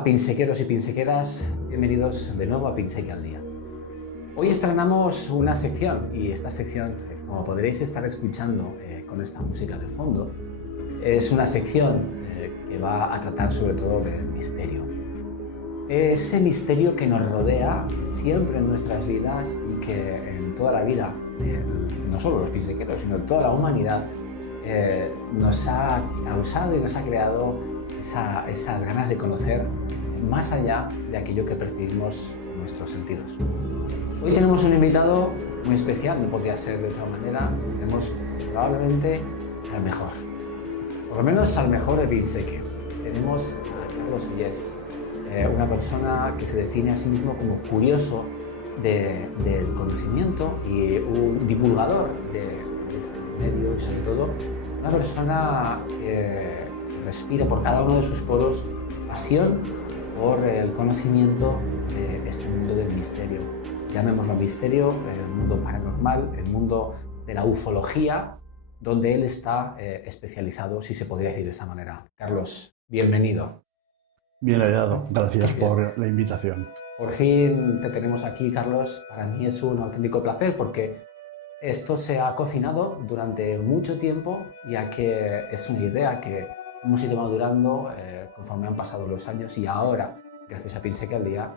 Hola, pinsequeros y pinsequeras, bienvenidos de nuevo a Pinseque al Día. Hoy estrenamos una sección y esta sección, como podréis estar escuchando con esta música de fondo, es una sección que va a tratar sobre todo del misterio. Ese misterio que nos rodea siempre en nuestras vidas y que en toda la vida, no solo los pinsequeros, sino toda la humanidad, nos ha causado y nos ha creado esas ganas de conocer más allá de aquello que percibimos con nuestros sentidos. Hoy tenemos un invitado muy especial, no podría ser de otra manera. Tenemos probablemente al mejor, por lo menos al mejor de Pinseque. Tenemos a Carlos Ollés, una persona que se define a sí mismo como curioso del conocimiento y un divulgador de este medio, y sobre todo una persona que respira por cada uno de sus poros pasión por el conocimiento de este mundo del misterio. Llamémoslo misterio, el mundo paranormal, el mundo de la ufología, donde él está especializado, si se podría decir de esa manera. Carlos, bienvenido. Bien hallado, gracias por la invitación. Por fin te tenemos aquí, Carlos. Para mí es un auténtico placer porque esto se ha cocinado durante mucho tiempo, ya que es una idea que hemos ido madurando conforme han pasado los años, y ahora, gracias a Pinseque al Día,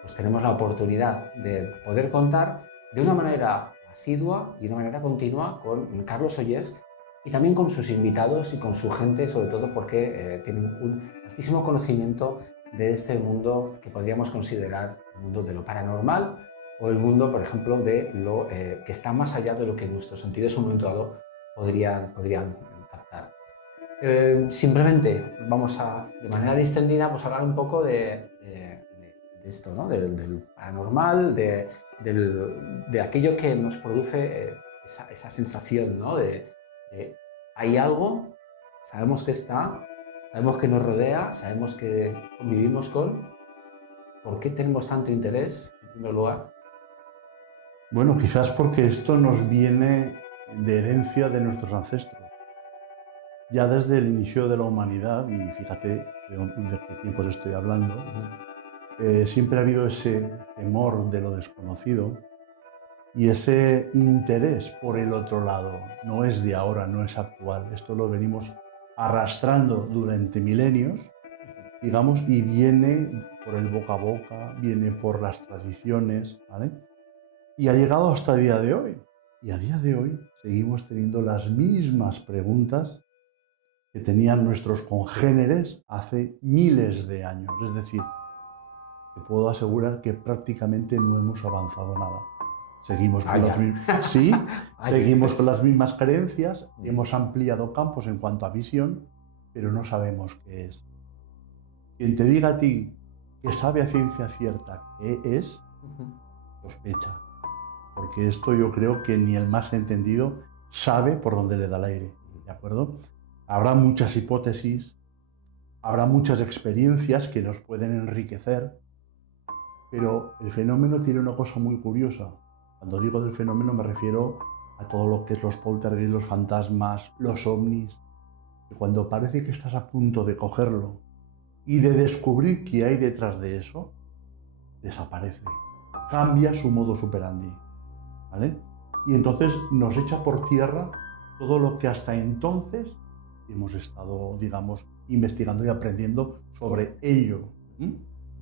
pues tenemos la oportunidad de poder contar de una manera asidua y de una manera continua con Carlos Ollés y también con sus invitados y con su gente, sobre todo porque tienen un altísimo conocimiento de este mundo que podríamos considerar el mundo de lo paranormal o el mundo, por ejemplo, de lo que está más allá de lo que nuestros sentidos en un momento dado podrían captar. Simplemente vamos a, de manera distendida, pues, hablar un poco de esto, ¿no? Del paranormal, de aquello que nos produce esa sensación, ¿no? De hay algo, sabemos que está, sabemos que nos rodea, sabemos que convivimos con. ¿Por qué tenemos tanto interés, en primer lugar? Bueno, quizás porque esto nos viene de herencia de nuestros ancestros. Ya desde el inicio de la humanidad, y fíjate de qué tiempos estoy hablando, siempre ha habido ese temor de lo desconocido y ese interés por el otro lado. No es de ahora, no es actual. Esto lo venimos arrastrando durante milenios, digamos, y viene por el boca a boca, viene por las tradiciones, ¿vale? Y ha llegado hasta el día de hoy. Y a día de hoy seguimos teniendo las mismas preguntas que tenían nuestros congéneres hace miles de años. Es decir, te puedo asegurar que prácticamente no hemos avanzado nada. Seguimos con seguimos con las mismas creencias, hemos ampliado campos en cuanto a visión, pero no sabemos qué es. Quien te diga a ti que sabe a ciencia cierta qué es, sospecha. Porque esto yo creo que ni el más entendido sabe por dónde le da el aire, ¿de acuerdo? Habrá muchas hipótesis, habrá muchas experiencias que nos pueden enriquecer, pero el fenómeno tiene una cosa muy curiosa. Cuando digo del fenómeno me refiero a todo lo que es los poltergeist, los fantasmas, los ovnis, que cuando parece que estás a punto de cogerlo y de descubrir qué hay detrás de eso, desaparece, cambia su modus operandi, ¿vale? Y entonces nos echa por tierra todo lo que hasta entonces hemos estado, digamos, investigando y aprendiendo sobre ello.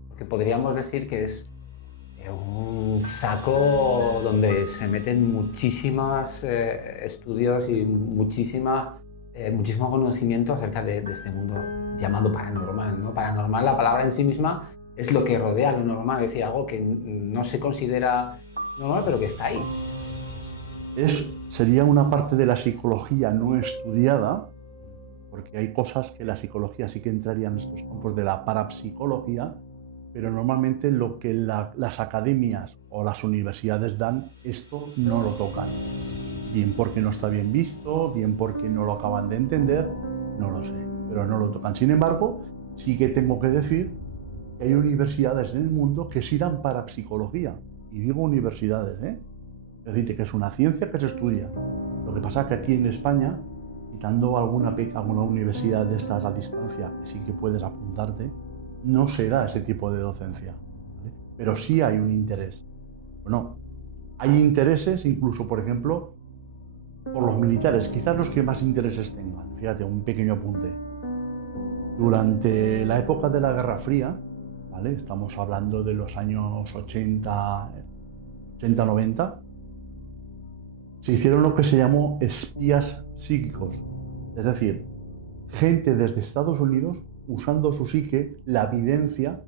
Porque podríamos decir que es un saco donde se meten muchísimos estudios y muchísimo conocimiento acerca de este mundo llamado paranormal, ¿no? Paranormal, la palabra en sí misma, es lo que rodea lo normal, es decir, algo que no se considera normal, pero que está ahí. Sería una parte de la psicología no estudiada, porque hay cosas que la psicología sí que entraría en estos campos de la parapsicología, pero normalmente lo que las academias o las universidades dan, esto no lo tocan. Bien porque no está bien visto, bien porque no lo acaban de entender, no lo sé, pero no lo tocan. Sin embargo, sí que tengo que decir que hay universidades en el mundo que sí dan parapsicología. Y digo universidades, ¿eh? Es decir, que es una ciencia que se estudia. Lo que pasa es que aquí en España, quitando alguna universidad de estas a distancia, que sí que puedes apuntarte, no se da ese tipo de docencia, ¿vale? Pero sí hay un interés. Bueno, hay intereses incluso, por ejemplo, por los militares, quizás los que más intereses tengan. Fíjate, un pequeño apunte. Durante la época de la Guerra Fría, ¿vale? Estamos hablando de los años 80-90, se hicieron lo que se llamó espías psíquicos. Es decir, gente desde Estados Unidos, usando su psique, la evidencia,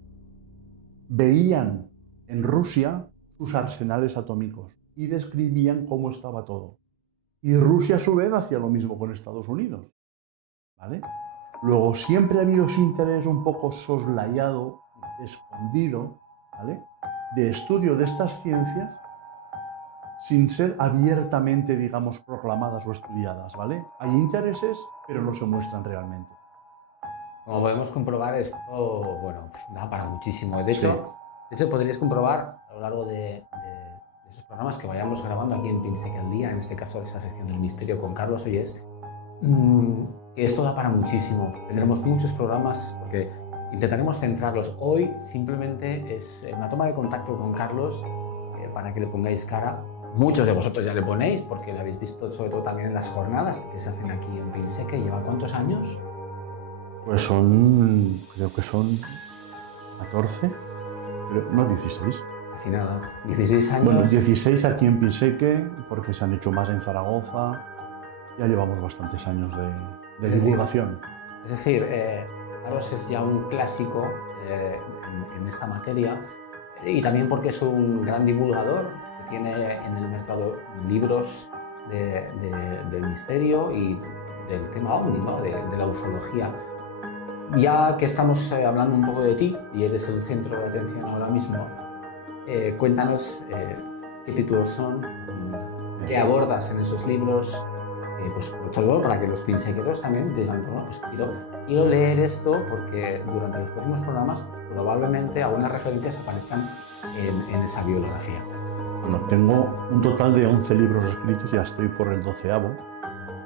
veían en Rusia sus arsenales atómicos y describían cómo estaba todo. Y Rusia a su vez hacía lo mismo con Estados Unidos, ¿vale? Luego siempre ha habido ese interés un poco soslayado, escondido, ¿vale?, de estudio de estas ciencias sin ser abiertamente, digamos, proclamadas o estudiadas, ¿vale? Hay intereses, pero no se muestran realmente. Como podemos comprobar, esto, bueno, da para muchísimo. De hecho, podríais comprobar a lo largo de esos programas que vayamos grabando aquí en Pinsec al Día, en este caso esa sección del misterio con Carlos Ollés, que esto da para muchísimo. Tendremos muchos programas porque intentaremos centrarlos. Hoy simplemente es una toma de contacto con Carlos para que le pongáis cara. Muchos de vosotros ya le ponéis porque lo habéis visto sobre todo también en las jornadas que se hacen aquí en Pinsec, que llevan ¿cuántos años? Pues creo que son 14, no 16. Casi nada, 16 años. Bueno, 16 aquí en Pinseque, porque se han hecho más en Zaragoza. Ya llevamos bastantes años de divulgación. Es decir, Carlos es ya un clásico en esta materia, y también porque es un gran divulgador que tiene en el mercado libros del misterio y del tema ovni, ¿no?, de la ufología. Ya que estamos hablando un poco de ti y eres el centro de atención ahora mismo, cuéntanos qué títulos son, qué abordas en esos libros, pues por todo para que los pinsequeros también digan, bueno, pues quiero leer esto porque durante los próximos programas probablemente algunas referencias aparezcan en esa bibliografía. Bueno, tengo un total de 11 libros escritos, ya estoy por el 12º.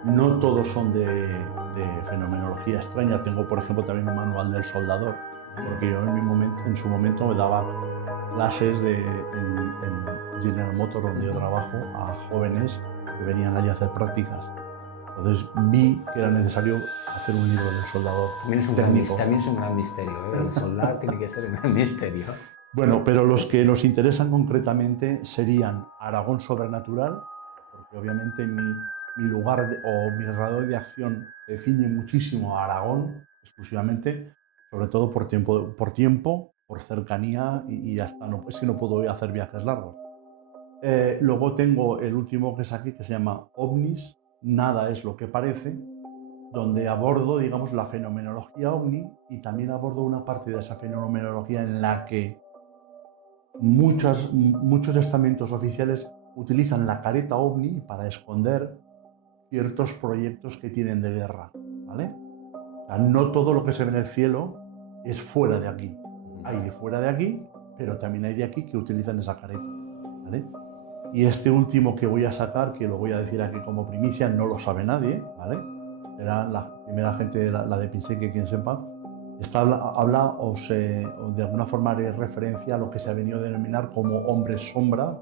No todos son de fenomenología extraña. Tengo, por ejemplo, también un manual del soldador, porque yo en su momento me daba clases en General Motors, donde yo trabajo, a jóvenes que venían allí a hacer prácticas. Entonces vi que era necesario hacer un libro del soldador. También es un gran misterio, ¿eh? El soldar tiene que ser un gran misterio. Bueno, pero los que nos interesan concretamente serían Aragón sobrenatural, porque obviamente mi lugar o mi radio de acción se ciñe muchísimo a Aragón, exclusivamente, sobre todo por tiempo, por cercanía y hasta no, es que no puedo hacer viajes largos. Luego tengo el último que es aquí, que se llama OVNIs, Nada es lo que parece, donde abordo, digamos, la fenomenología ovni y también abordo una parte de esa fenomenología en la que muchos estamentos oficiales utilizan la careta ovni para esconder ciertos proyectos que tienen de guerra, ¿vale? O sea, no todo lo que se ve en el cielo es fuera de aquí. Hay de fuera de aquí, pero también hay de aquí que utilizan esa careta, ¿vale? Y este último que voy a sacar, que lo voy a decir aquí como primicia, no lo sabe nadie, ¿vale? Será la primera gente, la de Pinseque, quien sepa. Habla o de alguna forma haré referencia a lo que se ha venido a denominar como hombres sombra,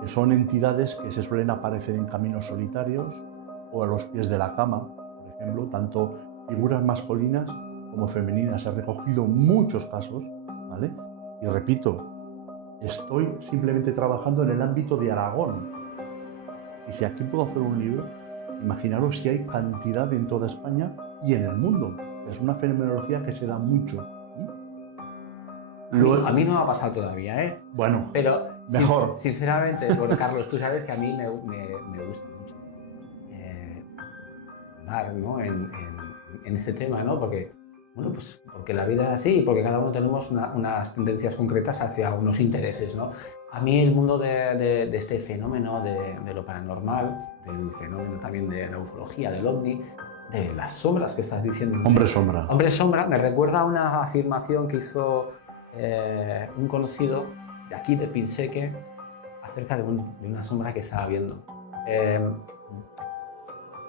que son entidades que se suelen aparecer en caminos solitarios o a los pies de la cama, por ejemplo, tanto figuras masculinas como femeninas. Se han recogido muchos casos, ¿vale? Y repito, estoy simplemente trabajando en el ámbito de Aragón. Y si aquí puedo hacer un libro, imaginaros si hay cantidad en toda España y en el mundo. Es una fenomenología que se da mucho. A mí no me ha pasado todavía, ¿eh? Bueno, pero mejor. Sinceramente, bueno, Carlos, tú sabes que a mí me gusta mucho dar, ¿no?, en ese tema, ¿no? Porque, bueno, pues porque la vida es así y porque cada uno tenemos unas tendencias concretas hacia unos intereses, ¿no? A mí el mundo de este fenómeno, de lo paranormal, del fenómeno también de la ufología, del ovni, de las sombras que estás diciendo. Hombre sombra. Hombre sombra me recuerda a una afirmación que hizo un conocido de aquí, de Pinseque, acerca de una sombra que estaba viendo.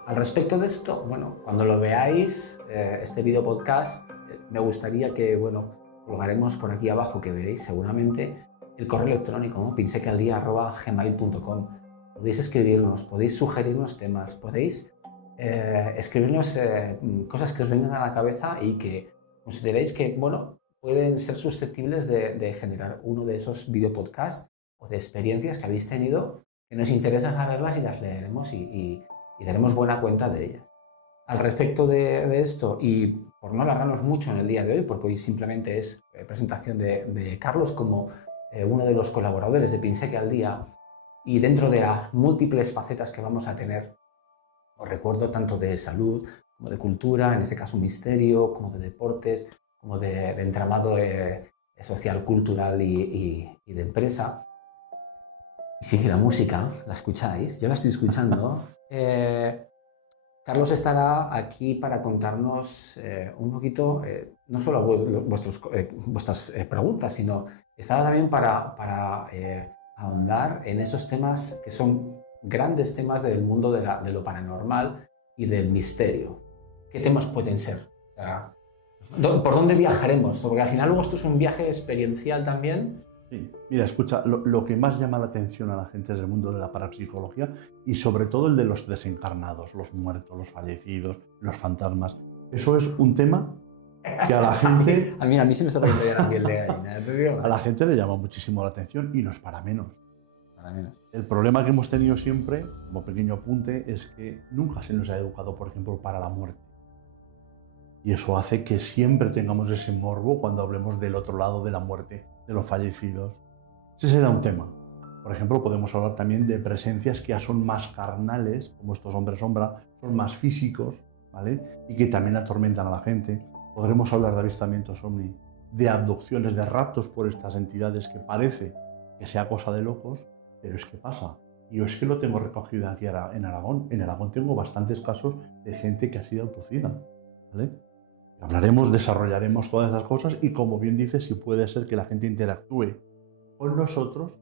Al respecto de esto, bueno, cuando lo veáis, este video podcast, me gustaría que, bueno, colgaremos por aquí abajo, que veréis seguramente, el correo electrónico, ¿no? pinsequealdia@gmail.com. Podéis escribirnos, podéis sugerirnos temas, podéis escribirnos cosas que os vengan a la cabeza y que consideréis que, bueno, pueden ser susceptibles de generar uno de esos videopodcasts o de experiencias que habéis tenido, que nos interesa saberlas y las leeremos y daremos buena cuenta de ellas. Al respecto de esto, y por no alargarnos mucho en el día de hoy, porque hoy simplemente es presentación de Carlos como uno de los colaboradores de Pinseque al Día, y dentro de las múltiples facetas que vamos a tener, os recuerdo tanto de salud como de cultura, en este caso misterio, como de deportes, como de entramado social, cultural y de empresa. Y sigue la música, ¿la escucháis? Yo la estoy escuchando. Carlos estará aquí para contarnos un poquito, no solo vuestras preguntas, sino estará también para ahondar en esos temas que son grandes temas del mundo de lo paranormal y del misterio. ¿Qué temas pueden ser? O sea, ¿por dónde viajaremos? Porque al final luego esto es un viaje experiencial también. Sí. Mira, escucha, lo que más llama la atención a la gente es el mundo de la parapsicología y sobre todo el de los desencarnados, los muertos, los fallecidos, los fantasmas. Eso es un tema que a la gente... a mí se me está poniendo ya la piel de gallina, te digo. A la gente le llama muchísimo la atención y no es para menos. Para menos. El problema que hemos tenido siempre, como pequeño apunte, es que nunca se nos ha educado, por ejemplo, para la muerte. Y eso hace que siempre tengamos ese morbo cuando hablemos del otro lado de la muerte, de los fallecidos. Ese será un tema. Por ejemplo, podemos hablar también de presencias que ya son más carnales, como estos hombres sombra, son más físicos, ¿vale? Y que también atormentan a la gente. Podremos hablar de avistamientos ovni, de abducciones, de raptos por estas entidades que parece que sea cosa de locos, pero es que pasa. Y yo es que lo tengo recogido aquí en Aragón. En Aragón tengo bastantes casos de gente que ha sido abducida, ¿vale? Hablaremos, desarrollaremos todas esas cosas y, como bien dices, si puede ser que la gente interactúe con nosotros,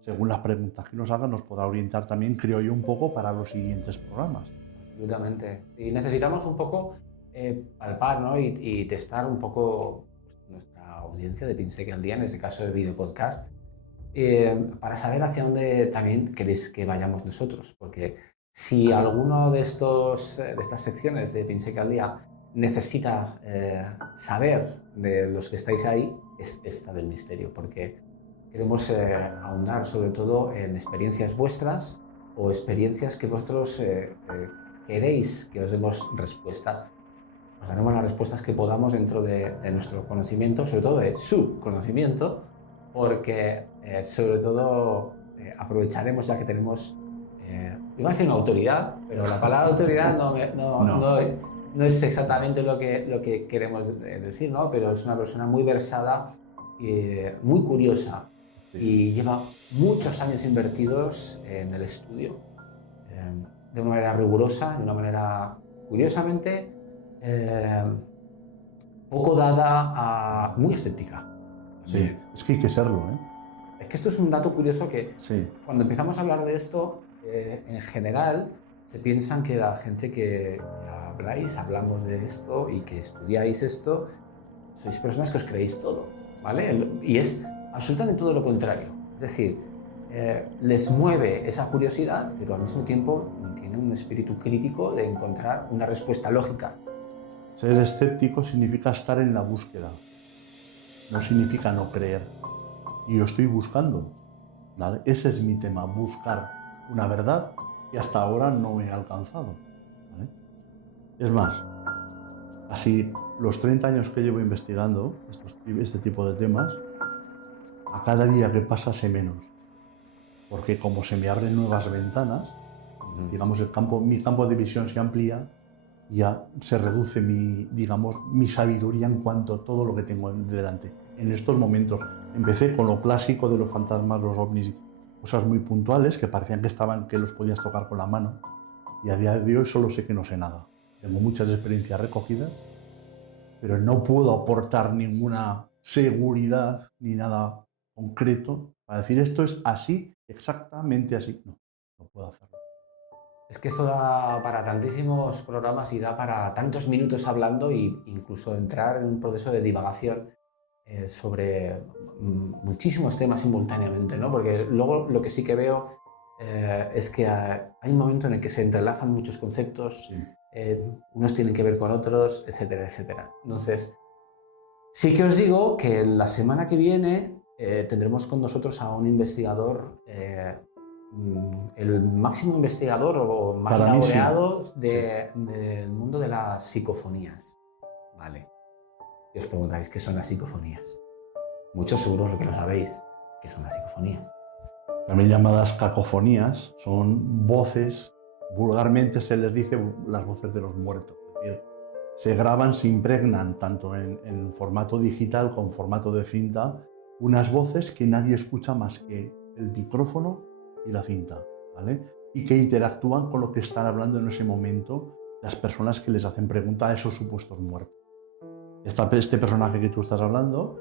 según las preguntas que nos hagan, nos podrá orientar también, creo yo, un poco para los siguientes programas. Absolutamente. Y necesitamos un poco palpar, ¿no? y testar un poco nuestra audiencia de Pinseque al Día, en este caso de video podcast, para saber hacia dónde también queréis que vayamos nosotros. Porque si alguno de estas secciones de Pinseque al Día necesita saber de los que estáis ahí, es esta del misterio, porque queremos ahondar sobre todo en experiencias vuestras o experiencias que vosotros queréis que os demos respuestas. Os daremos las respuestas que podamos dentro de nuestro conocimiento, sobre todo de su conocimiento, porque sobre todo aprovecharemos, ya que tenemos, iba a decir una autoridad, pero la palabra autoridad no es exactamente lo que queremos decir, ¿no? Pero es una persona muy versada, muy curiosa, y lleva muchos años invertidos en el estudio, de una manera rigurosa, de una manera curiosamente poco dada a... muy escéptica. Sí, es que hay que serlo, ¿eh? Es que esto es un dato curioso que sí. Cuando empezamos a hablar de esto, en general se piensan que la gente que hablamos de esto y que estudiáis esto, sois personas que os creéis todo, ¿vale? Y es absolutamente todo lo contrario. Es decir, les mueve esa curiosidad, pero al mismo tiempo tienen un espíritu crítico de encontrar una respuesta lógica. Ser escéptico significa estar en la búsqueda, no significa no creer. Y yo estoy buscando, ¿vale? Ese es mi tema, buscar una verdad que hasta ahora no he alcanzado, ¿vale? Es más, así los 30 años que llevo investigando este tipo de temas, a cada día que pasa sé menos. Porque como se me abren nuevas ventanas, digamos, mi campo de visión se amplía, ya se reduce mi sabiduría en cuanto a todo lo que tengo delante. En estos momentos empecé con lo clásico de los fantasmas, los ovnis, cosas muy puntuales que parecían que los podías tocar con la mano, y a día de hoy solo sé que no sé nada. Tengo muchas experiencias recogidas, pero no puedo aportar ninguna seguridad ni nada concreto para decir esto es así, exactamente así. No puedo hacerlo. Es que esto da para tantísimos programas y da para tantos minutos hablando e incluso entrar en un proceso de divagación sobre muchísimos temas simultáneamente, ¿no? Porque luego lo que sí que veo es que hay un momento en el que se entrelazan muchos conceptos, Sí. unos tienen que ver con otros, etcétera, etcétera. Entonces, sí que os digo que la semana que viene tendremos con nosotros a un investigador, el máximo investigador o más Para mí sí. laureado del mundo de las psicofonías. Vale. Y os preguntáis qué son las psicofonías. Muchos seguros que lo sabéis, qué son las psicofonías. También llamadas cacofonías, son voces, vulgarmente se les dice las voces de los muertos. Es decir, se graban, se impregnan tanto en formato digital como en formato de cinta, unas voces que nadie escucha más que el micrófono y la cinta, ¿vale? Y que interactúan con lo que están hablando en ese momento las personas que les hacen preguntas a esos supuestos muertos. Este personaje que tú estás hablando,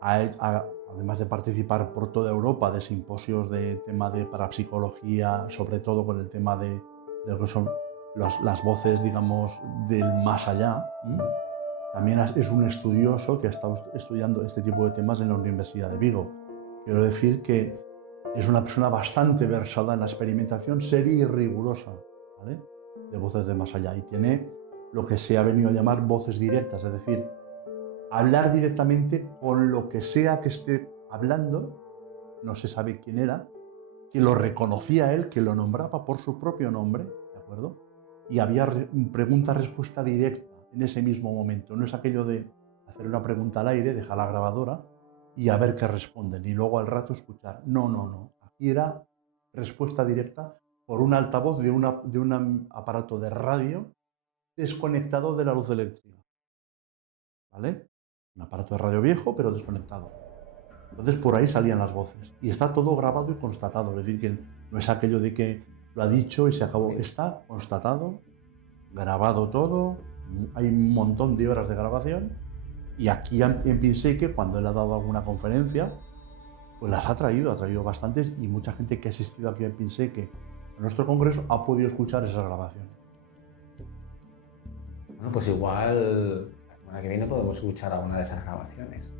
además de participar por toda Europa de simposios de tema de parapsicología, sobre todo con el tema de lo que son las voces, digamos, del más allá, también es un estudioso que ha estado estudiando este tipo de temas en la Universidad de Vigo. Quiero decir que es una persona bastante versada en la experimentación seria y rigurosa, ¿vale?, de voces de más allá, y tiene lo que se ha venido a llamar voces directas, es decir, hablar directamente con lo que sea que esté hablando, no se sabe quién era, que lo reconocía él, que lo nombraba por su propio nombre, ¿de acuerdo? Y había pregunta-respuesta directa en ese mismo momento. No es aquello de hacer una pregunta al aire, dejar la grabadora y a ver qué responden y luego al rato escuchar. No, no, no. Aquí era respuesta directa por un altavoz de un aparato de radio desconectado de la luz eléctrica, ¿vale? Un aparato de radio viejo, pero desconectado. Entonces por ahí salían las voces. Y está todo grabado y constatado. Es decir, que no es aquello de que lo ha dicho y se acabó. Está constatado, grabado todo. Hay un montón de horas de grabación. Y aquí en Pinseke, cuando él ha dado alguna conferencia, pues las ha traído bastantes. Y mucha gente que ha asistido aquí en Pinseke a nuestro congreso ha podido escuchar esas grabaciones. Bueno, pues igual la semana que viene podemos escuchar alguna de esas grabaciones.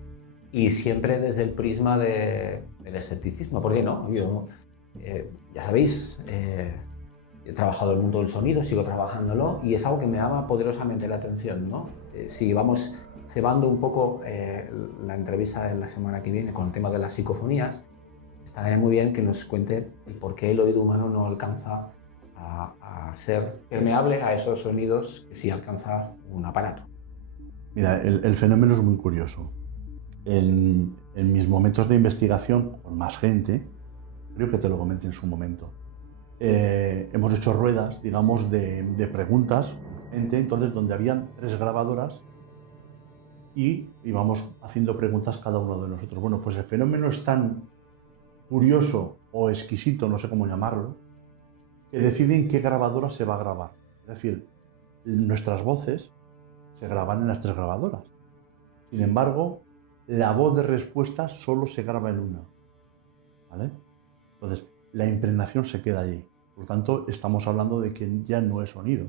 Y siempre desde el prisma del escepticismo, ¿por qué no? Yo, ya sabéis, he trabajado en el mundo del sonido, sigo trabajándolo y es algo que me llama poderosamente la atención, ¿no? Si vamos cebando un poco la entrevista de la semana que viene con el tema de las psicofonías, estaría muy bien que nos cuente el por qué el oído humano no alcanza a ser permeable a esos sonidos que sí alcanza un aparato. Mira, el fenómeno es muy curioso. En mis momentos de investigación con más gente, creo que te lo comenté en su momento, hemos hecho ruedas, digamos, de preguntas con gente, entonces donde habían 3 grabadoras y íbamos haciendo preguntas cada uno de nosotros. Bueno, pues el fenómeno es tan curioso o exquisito, no sé cómo llamarlo, que deciden qué grabadora se va a grabar. Es decir, nuestras voces se graban en las 3 grabadoras. Sin embargo, la voz de respuesta solo se graba en una, ¿vale? Entonces, la impregnación se queda allí. Por lo tanto, estamos hablando de que ya no es sonido,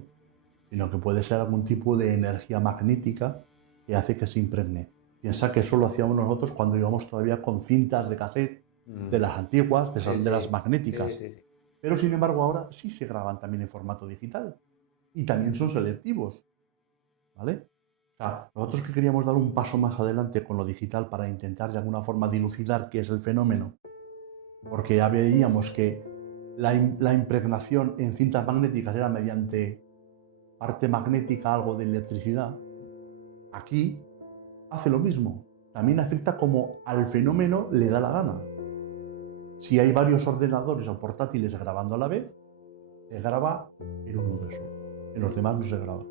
sino que puede ser algún tipo de energía magnética que hace que se impregne. Piensa que eso lo hacíamos nosotros cuando íbamos todavía con cintas de cassette, de las antiguas, de las magnéticas. Sí. Pero, sin embargo, ahora sí se graban también en formato digital y también son selectivos, ¿vale? O sea, nosotros que queríamos dar un paso más adelante con lo digital para intentar de alguna forma dilucidar qué es el fenómeno, porque ya veíamos que la impregnación en cintas magnéticas era mediante parte magnética, algo de electricidad. Aquí hace lo mismo, también afecta como al fenómeno le da la gana. Si hay varios ordenadores o portátiles grabando a la vez, se graba en uno de esos, en los demás no se graba,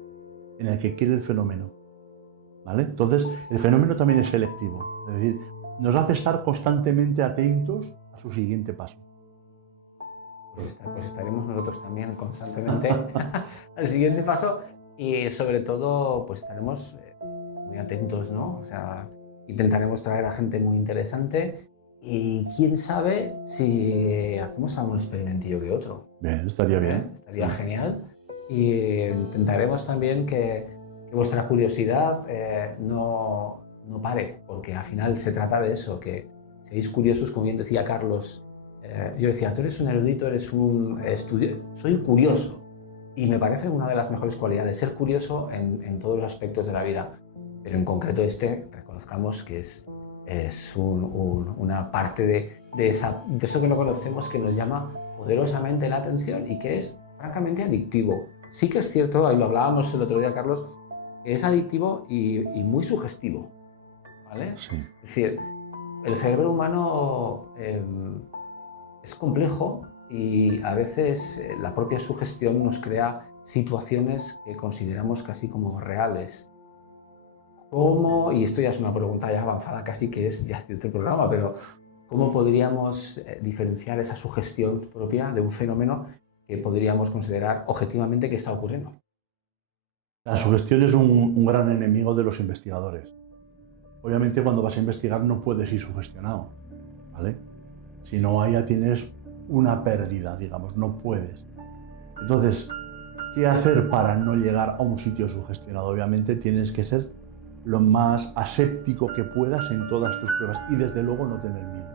en el que quiere el fenómeno, ¿vale? Entonces, el fenómeno también es selectivo, es decir, nos hace estar constantemente atentos a su siguiente paso. Pues estaremos nosotros también constantemente al siguiente paso y sobre todo pues estaremos muy atentos, ¿no? O sea, intentaremos traer a gente muy interesante y quién sabe si hacemos algún experimentillo que otro. Bien, estaría bien. Estaría genial y intentaremos también que vuestra curiosidad no no pare, porque al final se trata de eso, que seáis curiosos, como bien decía Carlos. Yo decía, tú eres un erudito, eres un estudioso. Soy curioso, y me parece una de las mejores cualidades, ser curioso en todos los aspectos de la vida, pero en concreto reconozcamos que es una parte de eso que no conocemos, que nos llama poderosamente la atención y que es francamente adictivo. Sí que es cierto, ahí lo hablábamos el otro día, Carlos, que es adictivo y muy sugestivo, ¿vale? Sí. Es decir, el cerebro humano es complejo y a veces la propia sugestión nos crea situaciones que consideramos casi como reales. ¿Cómo? Y esto ya es una pregunta ya avanzada casi, que es ya de otro programa, pero ¿cómo podríamos diferenciar esa sugestión propia de un fenómeno que podríamos considerar objetivamente que está ocurriendo? La sugestión es un gran enemigo de los investigadores. Obviamente cuando vas a investigar no puedes ir sugestionado, ¿vale? Si no, ahí ya tienes una pérdida, digamos, no puedes. Entonces, ¿qué hacer para no llegar a un sitio sugestionado? Obviamente tienes que ser lo más aséptico que puedas en todas tus pruebas y desde luego no tener miedo.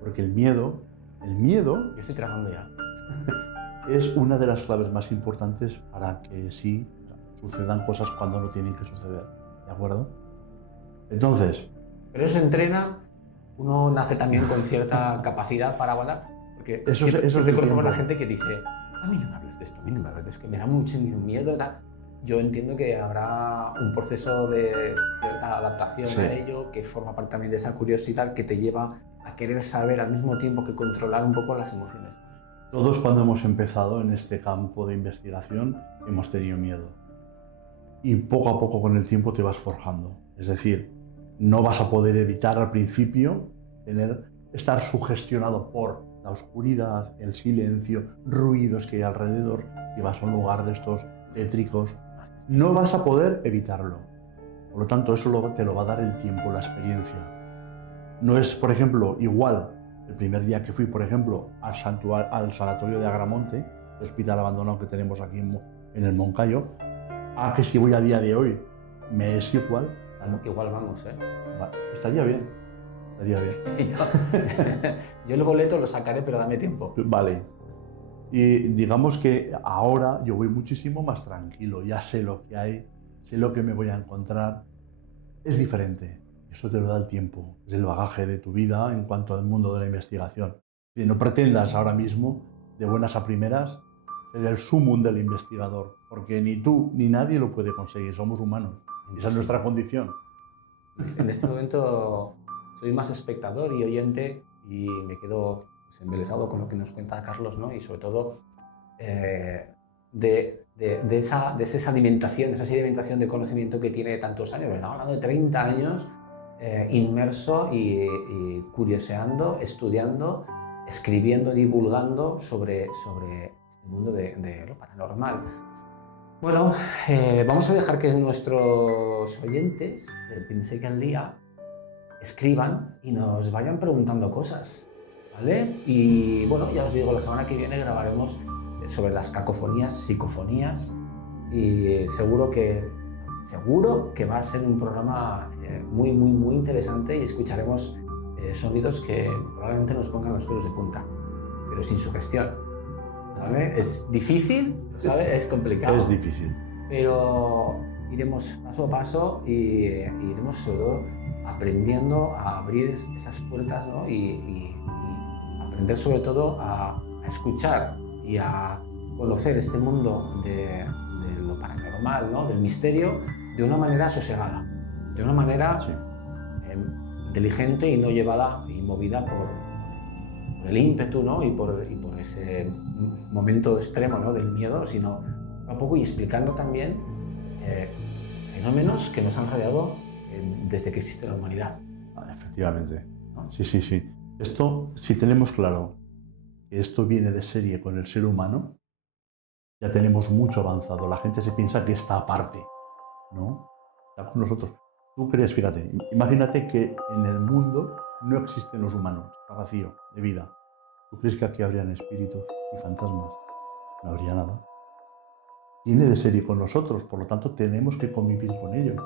Porque el miedo... Yo estoy trabajando ya. Es una de las claves más importantes para que sí sucedan cosas cuando no tienen que suceder, ¿de acuerdo? Entonces... Pero eso se entrena, uno nace también con cierta capacidad para aguantar, porque siempre conocemos a la gente que dice, a mí no me hables de esto, a mí no me hables de esto, que me da mucho miedo, tal. Yo entiendo que habrá un proceso de cierta adaptación a ello, que forma parte también de esa curiosidad que te lleva a querer saber al mismo tiempo que controlar un poco las emociones. Todos cuando hemos empezado en este campo de investigación hemos tenido miedo. Y poco a poco con el tiempo te vas forjando. Es decir, no vas a poder evitar al principio estar sugestionado por la oscuridad, el silencio, ruidos que hay alrededor, y vas a un lugar de estos tétricos. No vas a poder evitarlo. Por lo tanto, eso te lo va a dar el tiempo, la experiencia. No es, por ejemplo, igual el primer día que fui, por ejemplo, al sanatorio de Agramonte, el hospital abandonado que tenemos aquí en el Moncayo, a que si voy a día de hoy me es igual. Igual vamos, ¿eh? Estaría bien. Estaría bien. Yo el boleto lo sacaré, pero dame tiempo. Vale. Y digamos que ahora yo voy muchísimo más tranquilo, ya sé lo que hay, sé lo que me voy a encontrar. Es diferente. Eso te lo da el tiempo, es el bagaje de tu vida en cuanto al mundo de la investigación. Y no pretendas ahora mismo, de buenas a primeras, ser el sumum del investigador, porque ni tú ni nadie lo puede conseguir, somos humanos. Esa es nuestra condición. En este momento soy más espectador y oyente y me quedo embelesado con lo que nos cuenta Carlos, ¿no? Y sobre todo de esa sedimentación de conocimiento que tiene tantos años. Estamos hablando de 30 años inmerso y curioseando, estudiando, escribiendo, divulgando sobre este mundo de lo paranormal. Bueno, vamos a dejar que nuestros oyentes del Pinsec al Día escriban y nos vayan preguntando cosas, ¿vale? Y bueno, ya os digo, la semana que viene grabaremos sobre las cacofonías, psicofonías, y seguro que va a ser un programa muy interesante, y escucharemos sonidos que probablemente nos pongan los pelos de punta, pero sin sugestión, ¿vale? Es difícil, ¿sabes? Es complicado. Es difícil. Pero iremos paso a paso y iremos sobre todo aprendiendo a abrir esas puertas, ¿no? y aprender sobre todo a escuchar y a conocer este mundo de lo paranormal, ¿no? Del misterio, de una manera sosegada, de una manera inteligente y no llevada y movida por el ímpetu, ¿no? y por ese momento extremo, ¿no? Del miedo, sino un poco y explicando también fenómenos que nos han rodeado desde que existe la humanidad. Efectivamente. ¿No? Sí. Esto, si tenemos claro que esto viene de serie con el ser humano, ya tenemos mucho avanzado. La gente se piensa que está aparte, ¿no? Está con nosotros. Tú crees, fíjate, imagínate que en el mundo no existen los humanos, está vacío de vida. ¿Tú crees que aquí habrían espíritus y fantasmas? No habría nada. Viene de serie con nosotros, por lo tanto tenemos que convivir con ellos.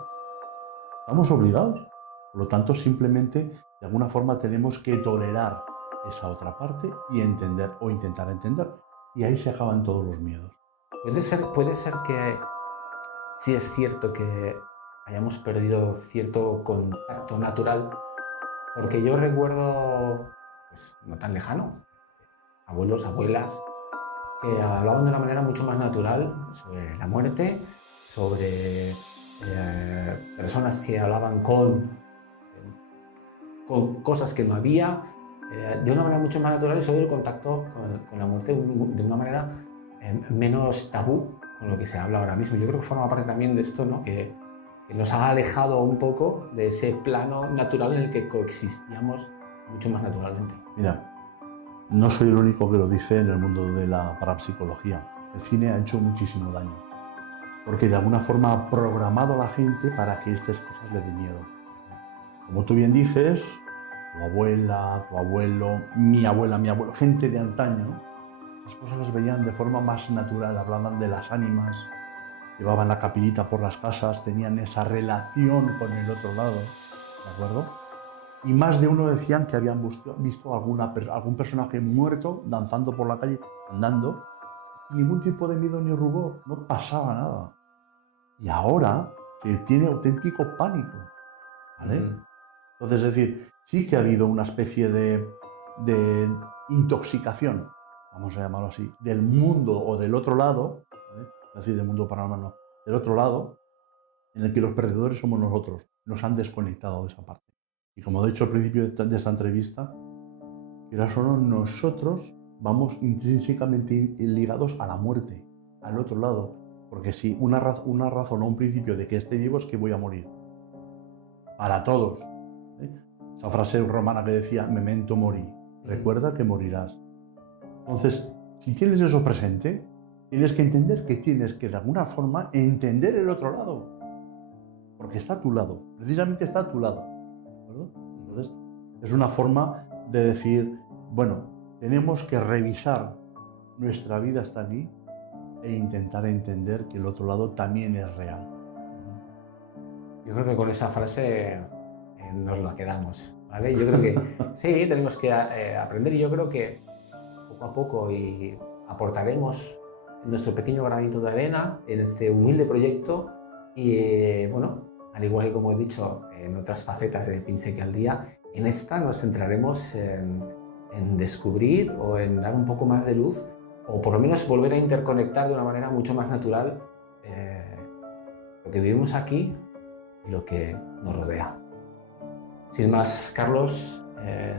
Estamos obligados. Por lo tanto, simplemente, de alguna forma, tenemos que tolerar esa otra parte y entender o intentar entender. Y ahí se acaban todos los miedos. Puede ser que sí es cierto que hayamos perdido cierto contacto natural, porque yo recuerdo, pues, no tan lejano, abuelos, abuelas, que hablaban de una manera mucho más natural sobre la muerte, sobre personas que hablaban con cosas que no había, de una manera mucho más natural, y sobre el contacto con la muerte de una manera menos tabú con lo que se habla ahora mismo. Yo creo que forma parte también de esto, ¿no? que nos ha alejado un poco de ese plano natural en el que coexistíamos mucho más naturalmente. Mira, no soy el único que lo dice en el mundo de la parapsicología. El cine ha hecho muchísimo daño, porque de alguna forma ha programado a la gente para que estas cosas le den miedo. Como tú bien dices, tu abuela, tu abuelo, mi abuela, mi abuelo, gente de antaño, las cosas las veían de forma más natural, hablaban de las ánimas, llevaban la capillita por las casas, tenían esa relación con el otro lado, ¿de acuerdo? Y más de uno decían que habían visto algún personaje muerto danzando por la calle, andando, sin ningún tipo de miedo ni rubor, no pasaba nada. Y ahora se tiene auténtico pánico, ¿vale? Entonces, es decir, sí que ha habido una especie de intoxicación, vamos a llamarlo así, del mundo o del otro lado, ¿vale? Es decir, del mundo paranormal, no, del otro lado, en el que los perdedores somos nosotros, nos han desconectado de esa parte. Y como he dicho al principio de esta entrevista, quieras o no, nosotros vamos intrínsecamente ligados a la muerte, al otro lado. Porque si una razón o un principio de que esté vivo es que voy a morir. Para todos. Esa frase romana que decía, memento mori, recuerda que morirás. Entonces, si tienes eso presente, tienes que entender que tienes que de alguna forma entender el otro lado. Porque está a tu lado, precisamente está a tu lado. ¿De acuerdo? Entonces, es una forma de decir, bueno, tenemos que revisar nuestra vida hasta aquí e intentar entender que el otro lado también es real. Yo creo que con esa frase nos la quedamos, ¿vale? Yo creo que sí, tenemos que aprender, y yo creo que poco a poco y aportaremos nuestro pequeño granito de arena en este humilde proyecto y bueno, al igual que como he dicho en otras facetas de Pinseque al Día, en esta nos centraremos en descubrir o en dar un poco más de luz, o por lo menos volver a interconectar de una manera mucho más natural lo que vivimos aquí y lo que nos rodea. Sin más, Carlos,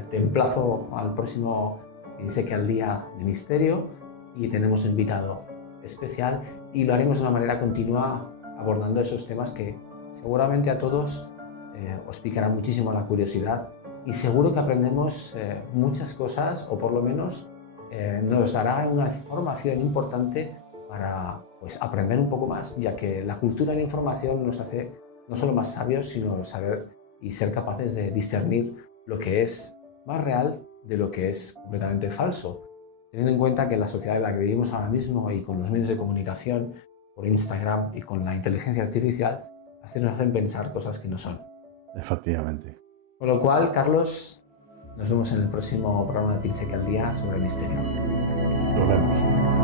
te emplazo al próximo Pinseque al Día de Misterio, y tenemos un invitado especial y lo haremos de una manera continua abordando esos temas que seguramente a todos os picará muchísimo la curiosidad, y seguro que aprendemos muchas cosas, o por lo menos nos dará una información importante para pues, aprender un poco más, ya que la cultura y la información nos hace no solo más sabios, sino saber y ser capaces de discernir lo que es más real de lo que es completamente falso, teniendo en cuenta que la sociedad en la que vivimos ahora mismo, y con los medios de comunicación, por Instagram y con la inteligencia artificial, nos hacen pensar cosas que no son. Efectivamente. Con lo cual, Carlos, nos vemos en el próximo programa de Pinseque al Día sobre el misterio. Nos vemos.